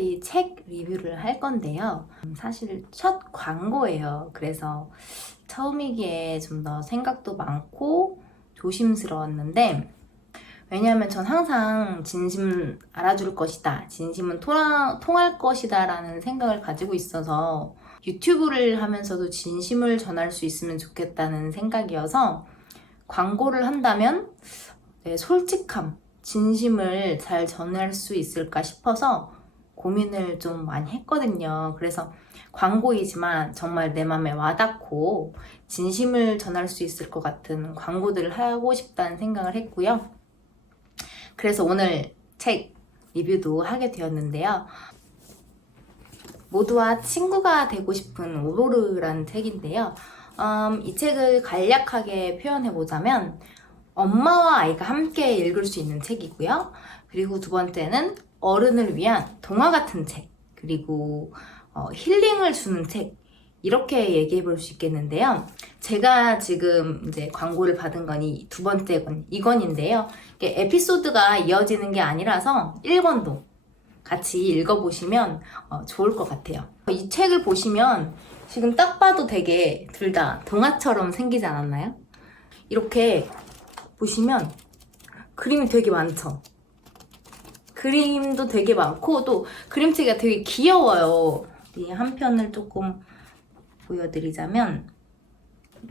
특별히 책 리뷰를 할 건데요. 사실 첫 광고예요. 그래서 처음이기에 좀 더 생각도 많고 조심스러웠는데, 왜냐하면 전 항상 진심은 알아줄 것이다, 진심은 통할 것이다 라는 생각을 가지고 있어서 유튜브를 하면서도 진심을 전할 수 있으면 좋겠다는 생각이어서 광고를 한다면 솔직함, 진심을 잘 전할 수 있을까 싶어서 고민을 좀 많이 했거든요. 그래서 광고이지만 정말 내 맘에 와닿고 진심을 전할 수 있을 것 같은 광고들을 하고 싶다는 생각을 했고요. 그래서 오늘 책 리뷰도 하게 되었는데요. 모두와 친구가 되고 싶은 오로르라는 책인데요. 이 책을 간략하게 표현해보자면 엄마와 아이가 함께 읽을 수 있는 책이고요. 그리고 두 번째는 어른을 위한 동화 같은 책, 그리고 힐링을 주는 책, 이렇게 얘기해 볼 수 있겠는데요. 제가 지금 이제 광고를 받은 건이 두 번째 건, 이건인데요. 이게 에피소드가 이어지는 게 아니라서 1권도 같이 읽어보시면 좋을 것 같아요. 이 책을 보시면 지금 딱 봐도 되게 둘 다 동화처럼 생기지 않았나요? 이렇게 보시면 그림이 되게 많죠? 그림도 되게 많고 또 그림체가 되게 귀여워요. 이 한 편을 조금 보여드리자면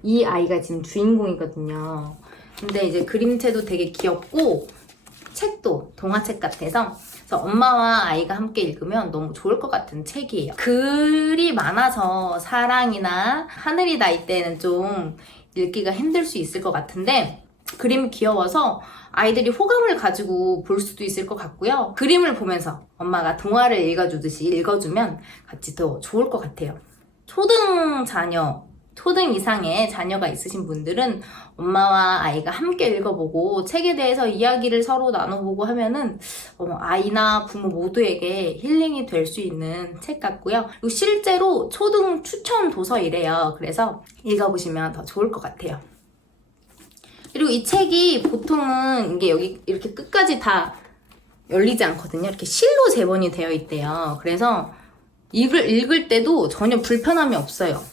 이 아이가 지금 주인공이거든요. 근데 이제 그림체도 되게 귀엽고 책도 동화책 같아서 그래서 엄마와 아이가 함께 읽으면 너무 좋을 것 같은 책이에요. 글이 많아서 사랑이나 하늘이 날 때는 좀 읽기가 힘들 수 있을 것 같은데 그림이 귀여워서 아이들이 호감을 가지고 볼 수도 있을 것 같고요. 그림을 보면서 엄마가 동화를 읽어주듯이 읽어주면 같이 더 좋을 것 같아요. 초등 이상의 자녀가 있으신 분들은 엄마와 아이가 함께 읽어보고 책에 대해서 이야기를 서로 나눠보고 하면은 아이나 부모 모두에게 힐링이 될 수 있는 책 같고요. 그리고 실제로 초등 추천 도서이래요. 그래서 읽어보시면 더 좋을 것 같아요. 그리고 이 책이 보통은 이게 여기 이렇게 끝까지 다 열리지 않거든요. 이렇게 실로 제본이 되어 있대요. 그래서 읽을 때도 전혀 불편함이 없어요.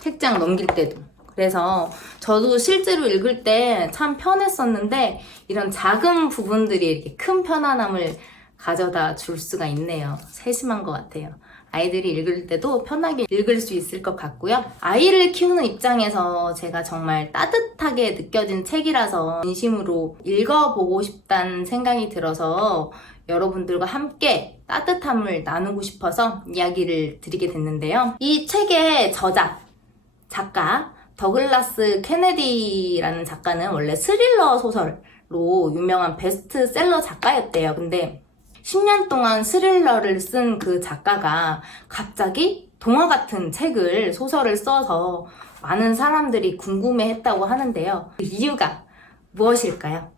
책장 넘길 때도. 그래서 저도 실제로 읽을 때 참 편했었는데 이런 작은 부분들이 이렇게 큰 편안함을 가져다 줄 수가 있네요. 세심한 것 같아요. 아이들이 읽을 때도 편하게 읽을 수 있을 것 같고요. 아이를 키우는 입장에서 제가 정말 따뜻하게 느껴진 책이라서 진심으로 읽어보고 싶다는 생각이 들어서 여러분들과 함께 따뜻함을 나누고 싶어서 이야기를 드리게 됐는데요. 이 책의 작가 더글라스 케네디라는 작가는 원래 스릴러 소설로 유명한 베스트셀러 작가였대요. 근데 10년 동안 스릴러를 쓴 그 작가가 갑자기 동화 같은 소설을 써서 많은 사람들이 궁금해했다고 하는데요. 그 이유가 무엇일까요?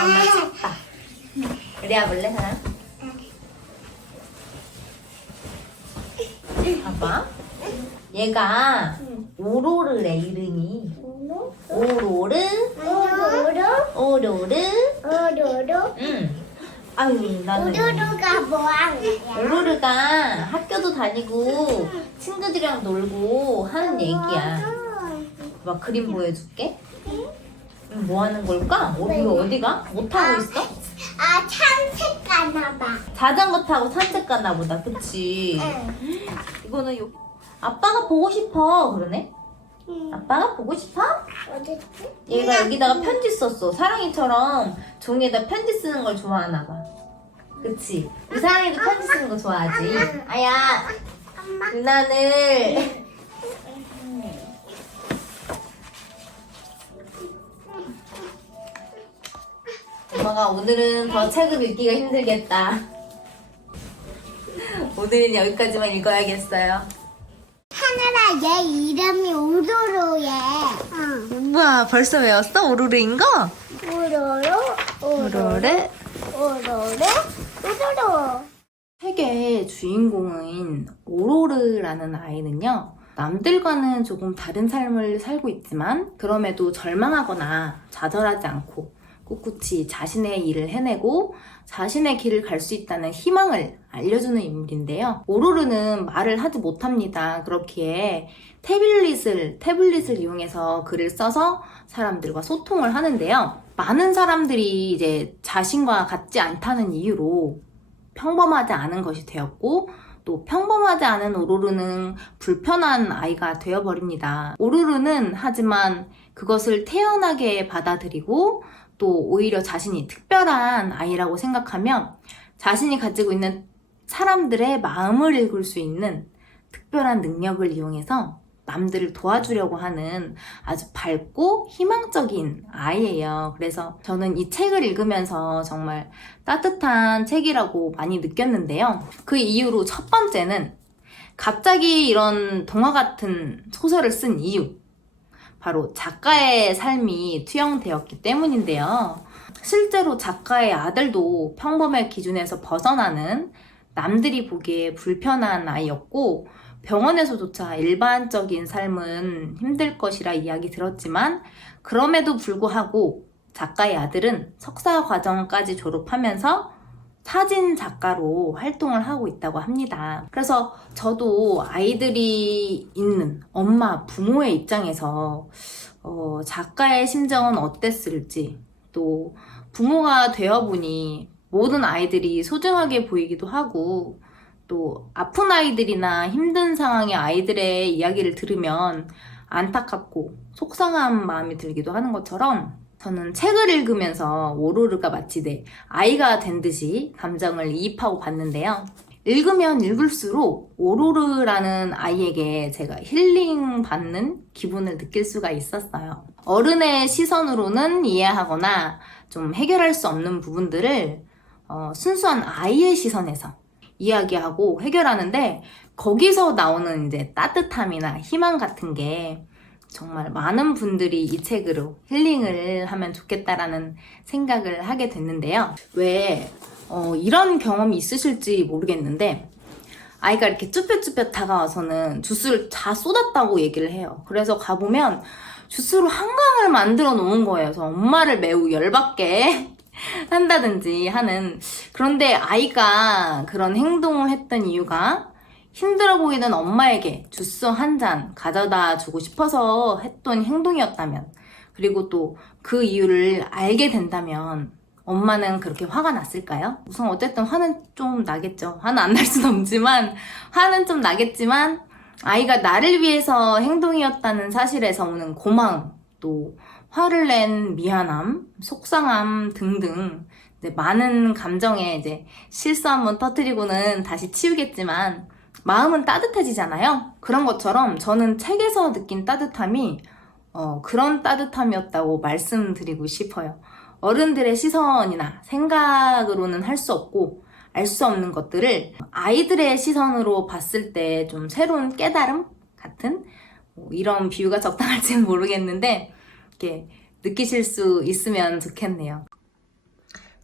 엄마 찾다. 그래야 볼래, 하나? 봐봐. 얘가 오로르래, 이름이. 오로르. 응. 아유, 나는. 오로르가 뭐 하는 거야? 오로르가 학교도 다니고 친구들이랑 놀고 하는 얘기야. 막 그림 보여줄게. 뭐 하는 걸까? 오로르 어디가? 뭐 타고 있어? 산책 가나 봐. 자전거 타고 산책 가나 보다. 그치? 응. 이거는 아빠가 보고 싶어. 그러네? 아빠가 보고 싶어? 어딨지? 얘가 여기다가 편지 썼어. 사랑이처럼 종이에다 편지 쓰는 걸 좋아하나 봐. 그치? 우리 사랑이도 편지 쓰는 거 좋아하지? 아야, 누나는 엄마가 오늘은 더 책을 읽기가 힘들겠다. 오늘은 여기까지만 읽어야겠어요. 하늘아, 얘 이름이 우르르야. 응. 우와, 벌써 외웠어? 오로르인 거? 우르르, 오로르. 우르르, 우르르. 책의 주인공인 오로르라는 아이는요, 남들과는 조금 다른 삶을 살고 있지만 그럼에도 절망하거나 좌절하지 않고 꿋꿋이 자신의 일을 해내고 자신의 길을 갈 수 있다는 희망을 알려주는 인물인데요. 오로르는 말을 하지 못합니다. 그렇기에 태블릿을 이용해서 글을 써서 사람들과 소통을 하는데요. 많은 사람들이 이제 자신과 같지 않다는 이유로 평범하지 않은 것이 되었고, 또 평범하지 않은 오로르는 불편한 아이가 되어버립니다. 오로르는 하지만 그것을 태연하게 받아들이고 또 오히려 자신이 특별한 아이라고 생각하며 자신이 가지고 있는 사람들의 마음을 읽을 수 있는 특별한 능력을 이용해서 남들을 도와주려고 하는 아주 밝고 희망적인 아이예요. 그래서 저는 이 책을 읽으면서 정말 따뜻한 책이라고 많이 느꼈는데요. 그 이유로 첫 번째는 갑자기 이런 동화 같은 소설을 쓴 이유. 바로 작가의 삶이 투영되었기 때문인데요. 실제로 작가의 아들도 평범의 기준에서 벗어나는 남들이 보기에 불편한 아이였고, 병원에서조차 일반적인 삶은 힘들 것이라 이야기 들었지만, 그럼에도 불구하고 작가의 아들은 석사 과정까지 졸업하면서 사진 작가로 활동을 하고 있다고 합니다. 그래서 저도 아이들이 있는 엄마, 부모의 입장에서 작가의 심정은 어땠을지, 또 부모가 되어보니 모든 아이들이 소중하게 보이기도 하고, 또 아픈 아이들이나 힘든 상황의 아이들의 이야기를 들으면 안타깝고 속상한 마음이 들기도 하는 것처럼, 저는 책을 읽으면서 오로르가 마치 내 아이가 된 듯이 감정을 이입하고 봤는데요. 읽으면 읽을수록 오로르라는 아이에게 제가 힐링 받는 기분을 느낄 수가 있었어요. 어른의 시선으로는 이해하거나 좀 해결할 수 없는 부분들을 순수한 아이의 시선에서 이야기하고 해결하는데, 거기서 나오는 이제 따뜻함이나 희망 같은 게 정말 많은 분들이 이 책으로 힐링을 하면 좋겠다라는 생각을 하게 됐는데요. 왜 이런 경험이 있으실지 모르겠는데, 아이가 이렇게 쭈뼛쭈뼛 다가와서는 주스를 다 쏟았다고 얘기를 해요. 그래서 가보면 주스로 한강을 만들어 놓은 거예요. 그래서 엄마를 매우 열받게 한다든지 하는. 그런데 아이가 그런 행동을 했던 이유가 힘들어 보이는 엄마에게 주스 한 잔 가져다 주고 싶어서 했던 행동이었다면, 그리고 또 그 이유를 알게 된다면 엄마는 그렇게 화가 났을까요? 우선 어쨌든 화는 좀 나겠죠. 화는 안 날 순 없지만 화는 좀 나겠지만, 아이가 나를 위해서 행동이었다는 사실에서 오는 고마움, 또 화를 낸 미안함, 속상함 등등 이제 많은 감정에 이제 실수 한번 터뜨리고는 다시 치우겠지만 마음은 따뜻해지잖아요. 그런 것처럼 저는 책에서 느낀 따뜻함이 그런 따뜻함이었다고 말씀드리고 싶어요. 어른들의 시선이나 생각으로는 할 수 없고 알 수 없는 것들을 아이들의 시선으로 봤을 때 좀 새로운 깨달음 같은, 이런 비유가 적당할지는 모르겠는데 이렇게 느끼실 수 있으면 좋겠네요.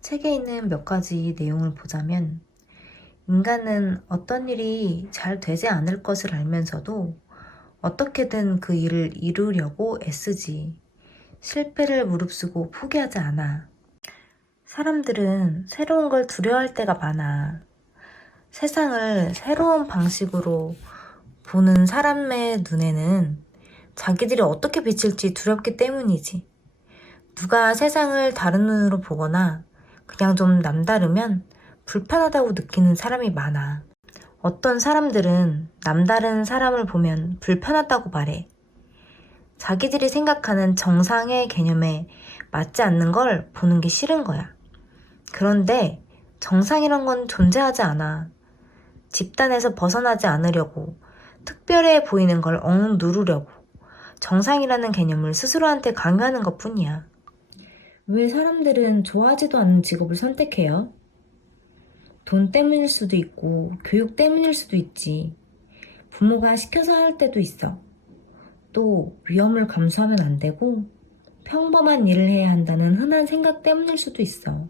책에 있는 몇 가지 내용을 보자면, 인간은 어떤 일이 잘 되지 않을 것을 알면서도 어떻게든 그 일을 이루려고 애쓰지. 실패를 무릅쓰고 포기하지 않아. 사람들은 새로운 걸 두려워할 때가 많아. 세상을 새로운 방식으로 보는 사람의 눈에는 자기들이 어떻게 비칠지 두렵기 때문이지. 누가 세상을 다른 눈으로 보거나 그냥 좀 남다르면 불편하다고 느끼는 사람이 많아. 어떤 사람들은 남다른 사람을 보면 불편하다고 말해. 자기들이 생각하는 정상의 개념에 맞지 않는 걸 보는 게 싫은 거야. 그런데 정상이란 건 존재하지 않아. 집단에서 벗어나지 않으려고, 특별해 보이는 걸 엉 누르려고 정상이라는 개념을 스스로한테 강요하는 것뿐이야. 왜 사람들은 좋아하지도 않는 직업을 선택해요? 돈 때문일 수도 있고 교육 때문일 수도 있지. 부모가 시켜서 할 때도 있어. 또 위험을 감수하면 안 되고 평범한 일을 해야 한다는 흔한 생각 때문일 수도 있어.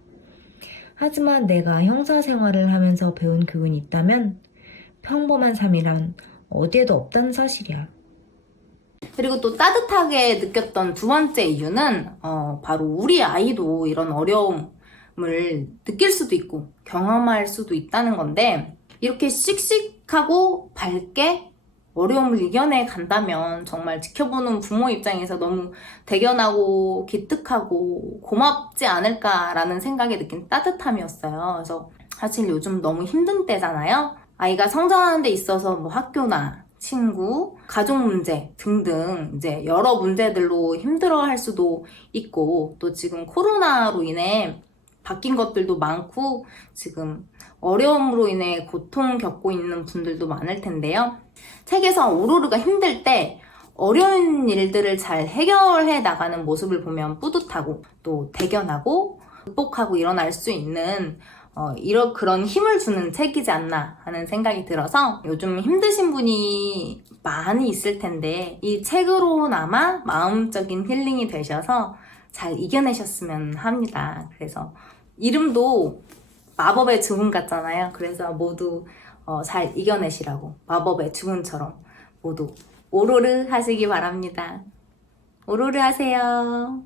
하지만 내가 형사 생활을 하면서 배운 교훈이 있다면 평범한 삶이란 어디에도 없다는 사실이야. 그리고 또 따뜻하게 느꼈던 두 번째 이유는 바로 우리 아이도 이런 어려움을 느낄 수도 있고 경험할 수도 있다는 건데, 이렇게 씩씩하고 밝게 어려움을 이겨내 간다면 정말 지켜보는 부모 입장에서 너무 대견하고 기특하고 고맙지 않을까라는 생각에 느낀 따뜻함이었어요. 그래서 사실 요즘 너무 힘든 때잖아요. 아이가 성장하는 데 있어서 뭐 학교나 친구, 가족 문제 등등 이제 여러 문제들로 힘들어할 수도 있고, 또 지금 코로나로 인해 바뀐 것들도 많고 지금 어려움으로 인해 고통 겪고 있는 분들도 많을 텐데요. 책에서 오로르가 힘들 때 어려운 일들을 잘 해결해 나가는 모습을 보면 뿌듯하고 또 대견하고 극복하고 일어날 수 있는 그런 힘을 주는 책이지 않나 하는 생각이 들어서, 요즘 힘드신 분이 많이 있을 텐데 이 책으로나마 마음적인 힐링이 되셔서 잘 이겨내셨으면 합니다. 그래서 이름도 마법의 주문 같잖아요. 그래서 모두 잘 이겨내시라고 마법의 주문처럼 모두 오로르 하시기 바랍니다. 오로르 하세요.